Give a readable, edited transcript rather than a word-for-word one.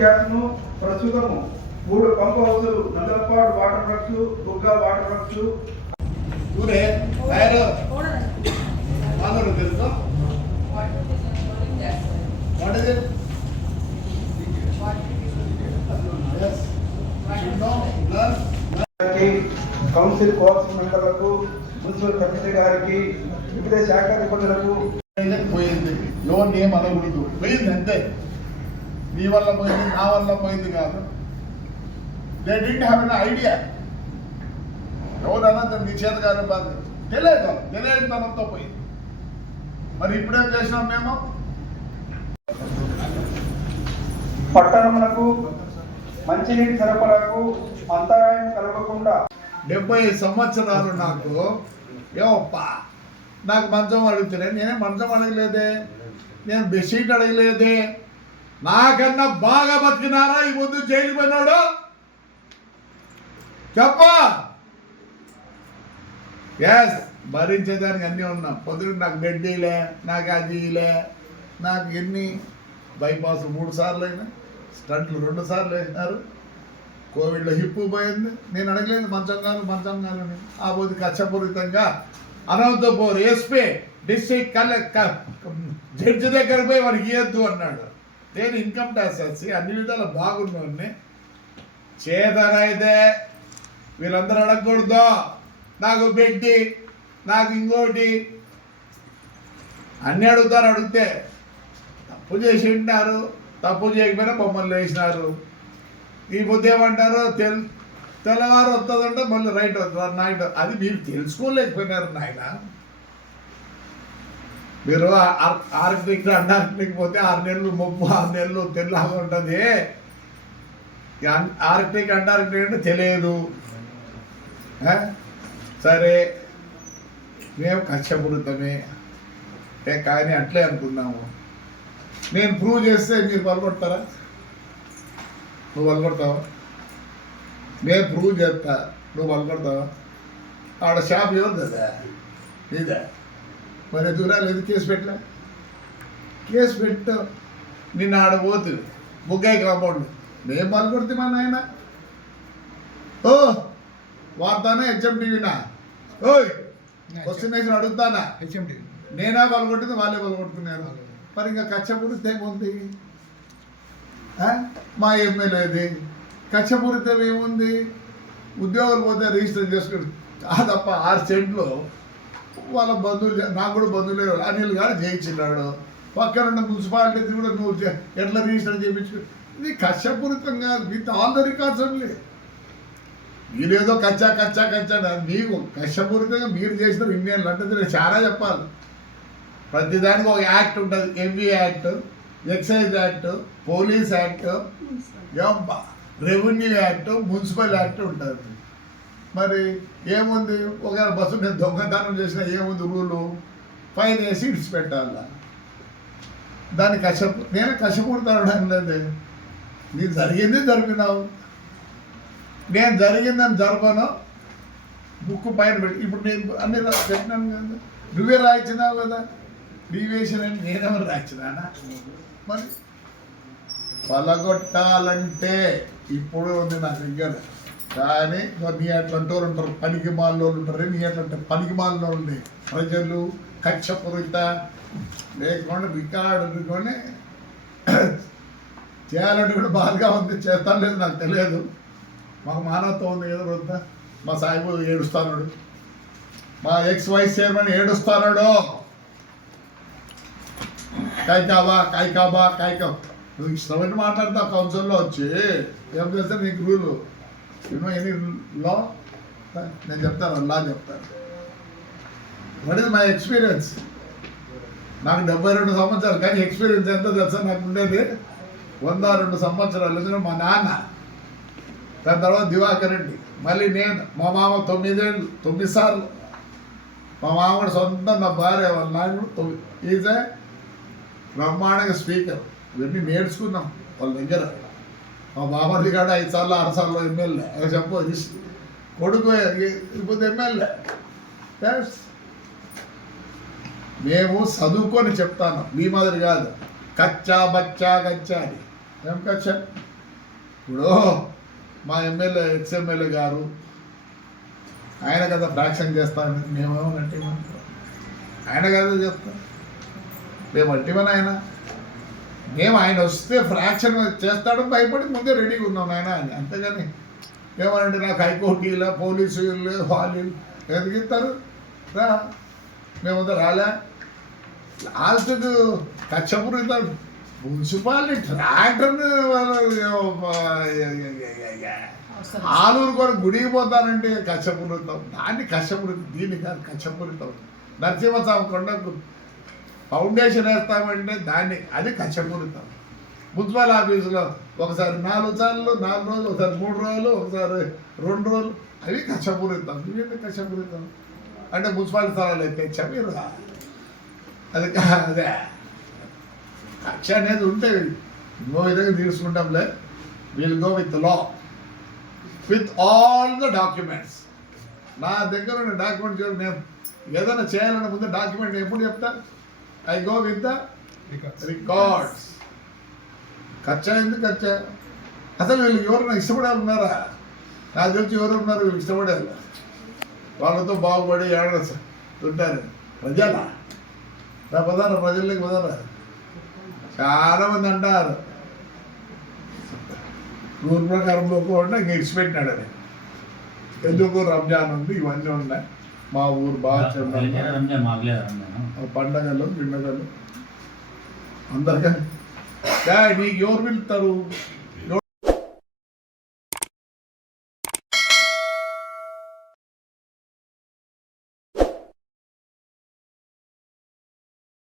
గ్యాస్ను ప్రస్తుతము 3 పంప్ హౌసులు Nandalapadu water works, Durga water works ఊరే టైర్ ఆనరు తెలుసా what is it yes you know learn council co-option మెంబర్లకు, మున్సిపల్ కమిషనర్ గారికి, వివిధ శాఖ నిబంధనలకు పోయింది. ఎవరిని ఏం అనకూడదు, పోయింది అంతే. నీ వల్ల పోయింది, నా వల్ల పోయింది కాదు. They didn't have an idea. ఎవరన్నా నీ చేత కాదు బాధ తెలియదు తనంతో పోయింది. మరి ఇప్పుడేం చేసినాం మేము? పట్టణములకు మంచినీటి సరఫరాకు అంతరాయం కలగకుండా 70 సంవత్సరాలు నాకు ఏవప్పా నాకు మంచం అడుగుతున్నాను. నేనే మంచం అడగలేదే, నేను బెడ్షీట్ అడగలేదే. నాకన్నా బాగా బతికినారా ఈ ముందు జైలు పోయినాడు? చెప్పా. ఎస్, భరించేదానికి అన్నీ ఉన్నాం. పొద్దున నాకు బెడ్ ఇలే, నాకు అది ఇలే, నాకు ఎన్ని బైపాస్ 3 సార్లు అయినా, స్టంట్లు 2 సార్లు వేసినారు. కోవిడ్లో హిప్పు పోయింది. నేను అడగలేదు మంచం కాదు అని. ఆ పోతే కక్షపూరితంగా అనంతపూర్ ఎస్పీ డిస్ట్రిక్ట్ జడ్జి దగ్గర పోయి వారికి ఇవ్వద్దు అన్నాడు. నేను ఇన్కమ్ ట్యాక్స్ వచ్చి అన్ని విధాలు బాగున్నాన్ని చేతనైతే వీళ్ళందరూ అడగకూడదు. నాకు పెట్టి నాకు ఇంకోటి అన్నీ అడుగుతారు. అడిగితే తప్పు చేసి ఉంటారు, తప్పు చేయకపోయినా బొమ్మలు వేసినారు. ఈ బుద్ధి ఏమంటారు, తెల్లవారు వస్తుందంటే మళ్ళీ రైట్ అవుతుంది నైట్. అది మీరు తెలుసుకోలేకపోయినారు నాయన. మీరు ఆర్కిటెక్ట్ అంటార్కిటెక్ పోతే 6 నెలలు మొప్పు, 6 నెలలు తెల్లగా ఉంటుంది. ఆర్కిటెక్ట్ అంటార్కిటెక్ అంటే తెలియదు. సరే మేము కక్షపూరితమే కానీ అట్లే అనుకున్నాము. నేను ప్రూవ్ చేస్తే మీరు పలుకొడతారా? నువ్వు పలుకొడతావా? నేను ప్రూవ్ చేస్తా, నువ్వు పలుకొడతావా? ఆడ షాప్ ఎవరిదా? నీదా? మరి ఎందుకు రాలేదు? కేసు పెట్టలే? కేసు పెట్టు. నిన్న ఆడ పోతుంది బుగ్గాయి కాంపౌండ్. నేను పలుకొడితే మా నాయన ఓ వార్తానా హెచ్ఎంటీవీనా? ఓయ్ క్వశ్చన్ అడుగుతానా? హెచ్ఎంటీవీ నేనా పలుకొట్టింది, వాళ్ళే పలుకొడుతున్నారు. మరి ఇంకా కక్షపూరితం ఏముంది? మా ఎమ్మెల్యేది కక్షపూరితం ఏముంది? ఉద్యోగులు పోతే రిజిస్టర్ చేసుకుని కాదప్ప 6 సెంట్లు వాళ్ళ బంధువులు, నాకు కూడా బంధువులే. అనిల్ గారు జయించినాడు. పక్కనున్న మున్సిపాలిటీ కూడా నువ్వు ఎట్లా రిజిస్టర్ చేయించు? ఇది కక్షపూరితంగా with all the records only. మీరేదో కచ్చా మీకు కక్షపూరితంగా మీరు చేసిన ఇన్నేళ్ళు అంటే నేను చాలా చెప్పాలి. ప్రతిదానికి ఒక యాక్ట్ ఉంటుంది. MV act, excise act, police act, revenue act, municipal act ఉంటుంది. మరి ఏముంది? ఒకవేళ బస్సు నేను దొంగతనం చేసిన ఏముంది రూలు? ఫైన్ వేసి ఇడిచిపెట్టాల. దాన్ని నేను కష్టపడతాను లేదు. నీకు జరిగింది జరిపినావు, నేను జరిగిందని జరపను. బుక్ పైన పెట్టి ఇప్పుడు నేను అన్ని పెట్టినాను కదా, నువ్వే రాయించినావు కదా. డీవియేషన్ అని నేనెవరు రాయించినానా? మరి పలగొట్టాలంటే ఇప్పుడు ఉంది నా దగ్గర. కానీ నీ అట్లాంటి వాళ్ళు ఉంటారు, పనికి మాల్లో ఉంటారు. నీ అట్లంటే పనికి మాల్లో ఉండే ప్రజలు కక్షపూరిత లేకుండా రికార్డు అనుకొని చేయాలంటే కూడా బాగా ఉంది. చేస్తాను లేదు నాకు తెలియదు. మాకు మానవత్వం ఉంది కదా వద్దా. మా సాయిబు ఏడుస్తాడు, మా ఎక్స్ వైస్ చైర్మన్ ఏడుస్తాడు. కాయికాబా నువ్వు ఇష్టమైన మాట్లాడతావు కౌన్సిల్లో వచ్చి. ఏం చేస్తే నీకు రూలు ఎనీ లా నేను చెప్తాను, లా చెప్తాను. What is my experience? నాకు 72 సంవత్సరాలు, కానీ ఎక్స్పీరియన్స్ ఎంత తెలుసా నాకు ఉండేది? 102 సంవత్సరాలు. ఎందుకంటే మా నాన్న, దాని తర్వాత దివాకర్ రెడ్డి, మళ్ళీ నేను, మా మామ 9 సార్లు. మా మామ కూడా సొంతం నా భార్య వాళ్ళ నాయకుడు ఈజ్ బ్రహ్మాండంగా స్పీకర్. ఇవన్నీ నేర్చుకున్నాం వాళ్ళ దగ్గర. మా బాబాజీ కాడ 5 సార్లు 6 సార్లు ఎమ్మెల్యే చెప్పు. కొడుకు ఇప్పుడు ఎమ్మెల్యే. మేము చదువుకొని చెప్తాను, మీ మాదిరి కాదు. కచ్చా బచ్చా గచ్చా అని. ఏం కచ్చా? ఇప్పుడు మా ఎమ్మెల్యే ఎక్స్ఎమ్మెల్యే గారు ఆయన కదా ఫ్రాక్షన్ చేస్తాను మేమేమన్నట్టు ఆయన కదా చెప్తాం మేము అట్టివని ఆయన మేము ఆయన వస్తే ఫ్రాక్షన్ చేస్తాడు భయపడి ముందే రెడీగా ఉన్నాం ఆయన అని అంతేగాని ఏమనంటే నాకు హైకోర్టులో పోలీసులు వాళ్ళు ఎందుకు ఇస్తారు రా మేమంతా రాలే లాస్ట్కు కచ్చపూరిత మున్సిపాలిటీ ట్రాక్టర్ని ఆలూరు కూడా గుడికి పోతానంటే కచ్చపూరితం దాన్ని కచ్చపూరితం దీన్ని కాదు కచ్చపూరితం నరసింహస్వామి కొండకు ఫౌండేషన్ వేస్తామంటే దాన్ని అది కచ్చపూరితం మున్సిపల్ ఆఫీసులో ఒకసారి 4 సార్లు 4 రోజులు ఒకసారి 3 రోజులు ఒకసారి 2 రోజులు అవి కచ్చపూరితం ఇవేంటి కచ్చపూరితం అంటే మున్సిపాలిటీ స్థలాలు ఎత్తేచ్చా మీరు అది అదే కక్ష అనేది ఉంటే ఇంకో విధంగా తీసుకుంటాంలే will go with law with all the documents నా దగ్గర ఉన్న డాక్యుమెంట్స్ నేను ఏదైనా చేయాలన్న ముందు డాక్యుమెంట్ ఎప్పుడు చెప్తా I go with the records ఖర్చా ఎందుకు ఖర్చా అసలు వీళ్ళకి ఎవరైనా ఇష్టపడే ఉన్నారా నాకు తెలిసి ఎవరు ఉన్నారు వీళ్ళకి ఇష్టపడేవాళ్ళు వాళ్ళతో బాగుపడి ఏడ ఉంటారు ప్రజల నా పదారా ప్రజల్లోకి పదారా చాలా మంది అంటారు రూల్ ప్రకారం పోకుండా ఇంక ఇడిచిపెట్టినాడు అని ఎందుకు రంజాన్ ఉంది ఇవన్నీ ఉన్నాయి మా ఊరు బాగా పండగలు గిండగలు అందరికీ నీకు ఎవరు పిలుస్తారు